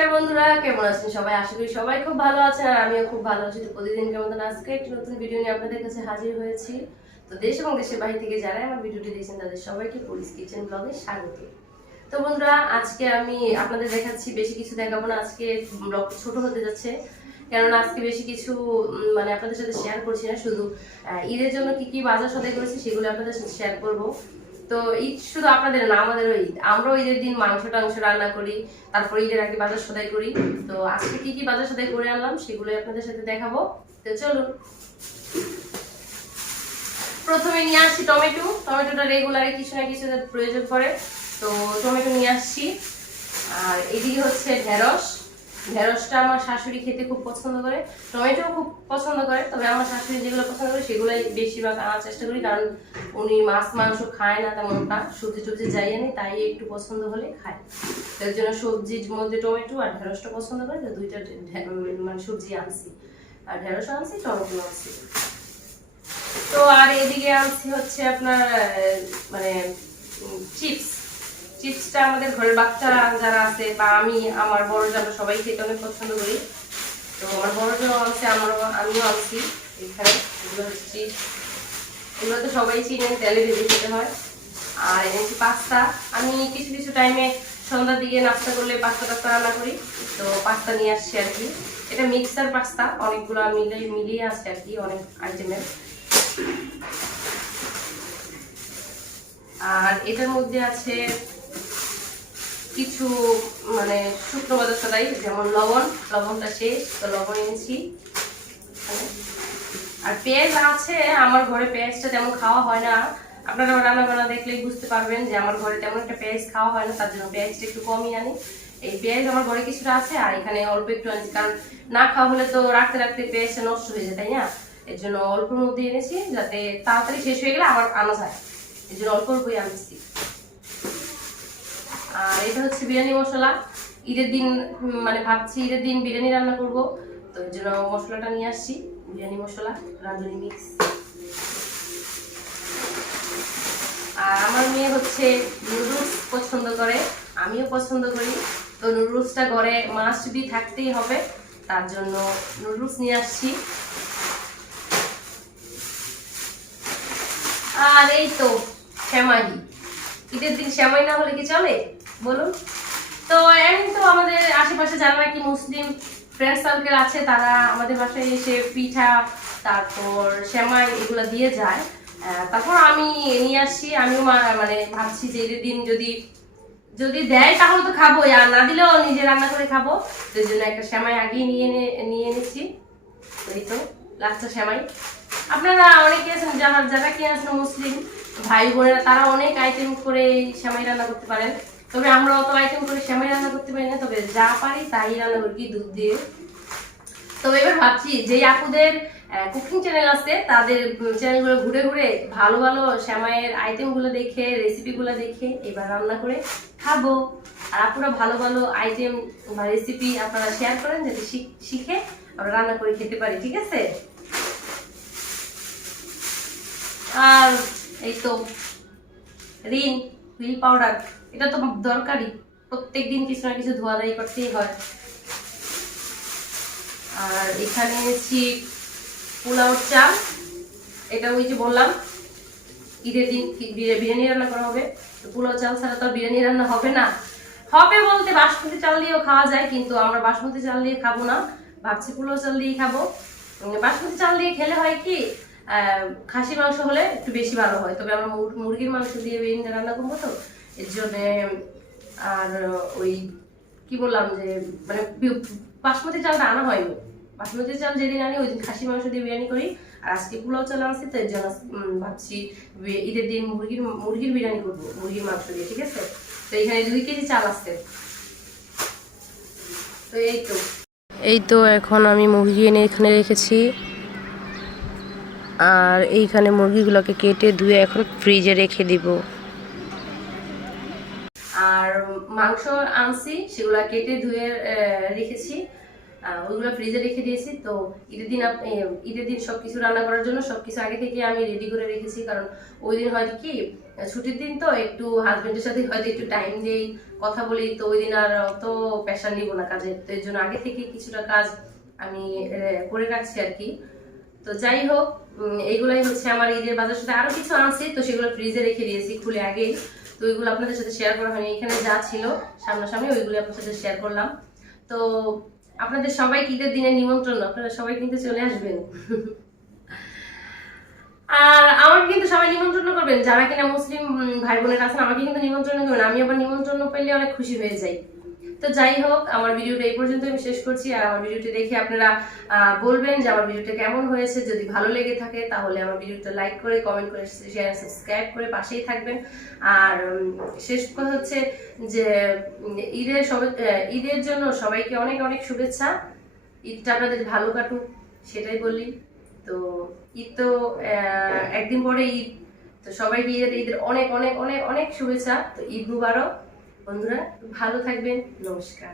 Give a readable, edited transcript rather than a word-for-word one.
নমস্কার বন্ধুরা, কেমন আছেন সবাই? আশা করি সবাই খুব ভালো আছেন আর আমিও খুব ভালো আছি। তো প্রতিদিনকার মতন আজকে একটি নতুন ভিডিও নিয়ে আপনাদের কাছে হাজির হয়েছি। তো দেশ এবং দেশের বাইরে থেকে যারা আমার ভিডিওটি দেখছেন তাদের সবাইকে পরিস কিচেন ব্লগে স্বাগত। তো বন্ধুরা, আজকে আমি আপনাদের দেখাচ্ছি, বেশি কিছু দেখাবো না। আজকে ব্লগ ছোট হতে যাচ্ছে, কেননা আজকে বেশি কিছু মানে আপনাদের সাথে শেয়ার করছি না। শুধু ঈদের জন্য কি কি বাজার সদাই করেছি সেগুলো আপনাদের সাথে শেয়ার করবো। তো ঈদ শুধু আপনাদের না, আমাদেরও ঈদ। আমরাও ঈদের দিন মাংস টাংস রান্না করি, তারপর ঈদের আগে বাজার সদাই করি। তো আজকে কি কি বাজার সদাই করে আনলাম সেগুলো আপনাদের সাথে দেখাবো। তো চলুন, প্রথমে নিয়ে আসছি টমেটোটা রেগুলারে কিছু না কিছু প্রয়োজন পড়ে, তো টমেটো নিয়ে আসছি। আর এদিকে হচ্ছে ঢেঁড়সটা আমার শাশুড়ি খেতে খুব পছন্দ করে, টমেটো খুব পছন্দ করে। তবে আমার শাশুড়ি যেগুলো পছন্দ করে সেগুলোই বেশিরভাগ আনার চেষ্টা করি, কারণ উনি মাছ মাংস খায় না তেমনটা, সবজি টবজি যাই আনি তাই একটু পছন্দ হলে খায়। তার জন্য সবজির মধ্যে টমেটো আর ঢেঁড়সটা পছন্দ করে, তো দুইটা মানে সবজি আনছি, আর ঢেঁড়স আনছি, টমেটো আনছি। তো আর এদিকে আনছি হচ্ছে আপনার মানে চিপসটা আমাদের ঘরের বাচ্চারা যারা আছে বা আমি, আমার বড় যারা সবাই খেতে অনেক পছন্দ করি। তো আমার বড় যাও আনছে, আমিও আনছি। এখানে এগুলো হচ্ছে চিপস, এগুলো তো সবাই চিনেন, তেলে ভেজে খেতে হয়। আর এনেছি পাস্তা। আমি কিছু কিছু টাইমে সন্ধ্যার দিকে নাস্তা করলে পাস্তা রান্না করি, তো পাস্তা নিয়ে আসছি আর কি। এটা মিক্সার পাস্তা, অনেকগুলো মিলিয়ে আসছে আর কি, অনেক আইটেমের। আর এটার মধ্যে আছে কিছু মানে শুকনো বাজার সদাই, যেমন লবণটা শেষ, তো লবণ এনেছি। আর পেঁয়াজ আছে আমার ঘরে, পেঁয়াজটা তেমন খাওয়া হয় না। আপনারা রান্না বান্না দেখলেই বুঝতে পারবেন যে আমার ঘরে তেমন একটা পেঁয়াজ খাওয়া হয় না, তার জন্য পেঁয়াজটা একটু কমই আনি। এই পেঁয়াজ আমার ঘরে কিছুটা আছে, আর এখানে অল্প একটু আনছি, কারণ না খাওয়া হলে তো রাখতে রাখতে পেঁয়াজটা নষ্ট হয়ে যায়, তাই না? এর জন্য অল্পের মধ্যে এনেছি, যাতে তাড়াতাড়ি শেষ হয়ে গেলে আবার আনা যায়, এর জন্য অল্প অল্পই আনছি। আর এটা হচ্ছে বিরিয়ানি মশলা। ঈদের দিন মানে ভাবছি ঈদের দিন বিরিয়ানি রান্না করব, তো এর জন্য মশলাটা নিয়ে আসছি, বিরিয়ানি মশলা, রাঁধুনি মিক্স। আর আমার মেয়ে হচ্ছে নুডলস পছন্দ করে, আমিও পছন্দ করি, তো নুডলসটা ঘরে মাস্ট বি থাকতেই হবে, তার জন্য নুডলস নিয়ে আসছি। আর এই তো সেমাই, ঈদের দিন সেমাই না হলে কি চলে বলুন? তো এমনি তো আমাদের আশেপাশে যারা নাকি মুসলিম ফ্রেন্ড সার্কেল আছে, তারা আমাদের বাসায় এসে পিঠা, তারপর সেমাই এগুলো দিয়ে যায়। তারপর আমি নিয়ে আসছি, আমিও মানে ভাবছি যে ঈদের দিন যদি যদি দেয় তাহলে তো খাবোই, আর না দিলেও নিজে রান্না করে খাবো। সেই জন্য একটা সেমাই আগেই নিয়ে এনেছি। এই তো লাচ্ছা সেমাই। আপনারা অনেকে আছেন যারা কি আছেন মুসলিম ভাই বোনেরা, তারা অনেক আইটেম করে সেমাই রান্না করতে পারেন। তবে আমরা অত আইটেম করে সেমাই রান্না করতে পারি না, তবে যা পারি তাই রান্না করি, কি দুধ দিয়ে। তবে এবার ভাবছি যে আপুদের কুকিং চ্যানেল আছে, তাদের চ্যানেলগুলো ঘুরে ঘুরে ভালো ভালো সেমাইয়ের আইটেমগুলো দেখে, রেসিপিগুলো দেখে এবার রান্না করে খাবো। আর আপুরা ভালো ভালো আইটেম বা রেসিপি আপনারা শেয়ার করেন, যাতে শিখে আমরা রান্না করে খেতে পারি, ঠিক আছে? আর এই তো রিন পাউডার, এটা তো দরকারি, প্রত্যেকদিন কিছু না কিছু ধোয়াধাই করতেই হয়। আর এখানে এনেছি পোলাও চাল, এটা ওই যে বললাম ঈদের দিন বিরিয়ানি রান্না করা হবে, তো পোলাও চাল ছাড়া তো বিরিয়ানি রান্না হবে না। হবে বলতে বাসমতি চাল দিয়েও খাওয়া যায়, কিন্তু আমরা বাসমতি চাল দিয়ে খাবো না, ভাবছি পোলাও চাল দিয়ে খাবো। বাসমতি চাল দিয়ে খেলে হয় কি, খাসি মাংস হলে একটু বেশি ভালো হয়, তবে আমরা মুরগির মাংস দিয়ে বিরিয়ানিটা রান্না করবো, তো এর জন্য। আর ওই কি বললাম যে মানে বাসমতি চালটা আনা হয়নি, বাসমতি চাল যেদিন আনি ওই দিন খাসি মাংস দিয়ে বিরিয়ানি করি। আর আজকে পোলাও চাল আনছি, তো এর জন্য ভাবছি ঈদের দিন মুরগির বিরিয়ানি করবো, মুরগির মাংস দিয়ে, ঠিক আছে? তো এখানে 2 কেজি চাল আছে। তো এই তো এখন আমি মুরগি এনে এখানে রেখেছি, আর এইখানে মুরগিগুলোকে কেটে ধুয়ে এখন ফ্রিজে রেখে দিব। আর মাংস আনছি, সেগুলা কেটে ধুয়ে রেখেছি। ওইগুলো ফ্রিজে রেখে দিয়েছি। তো ঈদের দিন সবকিছু রান্না করার জন্য সবকিছু আগে থেকে আমি রেডি করে রেখেছি, কারণ ওই দিন হয়তো কি ছুটির দিন, তো একটু হাজবেন্ডের সাথে হয়তো একটু টাইম দিই, কথা বলি, তো ওই দিন আর অত প্রেশার নিব না কাজের। তো এর জন্য আগে থেকে কিছুটা কাজ আমি করে রাখছি আর কি। তো যাই হোক, এইগুলাই হচ্ছে আমার ঈদের বাজার সাথে। আরো কিছু আনছি, তো সেগুলো ফ্রিজে রেখে দিয়েছি খুলে আগেই। তো ওইগুলো আপনাদের সাথে শেয়ার করা হয়নি, এখানে যা ছিল সামনাসামনি ওইগুলো আপনাদের সাথে শেয়ার করলাম। তো আপনাদের সবাই ঈদের দিনে নিমন্ত্রণ, আপনারা সবাই কিন্তু চলে আসবেন। আর আমাকে কিন্তু সবাই নিমন্ত্রণ করবেন, যারা কিনা মুসলিম ভাই বোনেরা আছেন আমাকে কিন্তু নিমন্ত্রণ করবেন, আমি আবার নিমন্ত্রণ পেলে অনেক খুশি হয়ে যাই। তো যাই হোক, আমার ভিডিওটা এই পর্যন্ত আমি শেষ করছি। আর আমার ভিডিওটি দেখে আপনারা বলবেন যে আমার ভিডিওটা কেমন হয়েছে। যদি ভালো লেগে থাকে তাহলে আমার ভিডিওটা লাইক করে, কমেন্ট করে, শেয়ার, সাবস্ক্রাইব করে পাশেই থাকবেন। আর শেষ কথা হচ্ছে যে ঈদের জন্য সবাইকে অনেক অনেক শুভেচ্ছা। ঈদটা আপনাদের ভালো কাটুক সেটাই বলি। তো ঈদ তো একদিন পরে ঈদ, তো সবাইকে ঈদের অনেক অনেক অনেক অনেক শুভেচ্ছা। তো ঈদ মুবারক বন্ধুরা, ভালো থাকবেন, নমস্কার।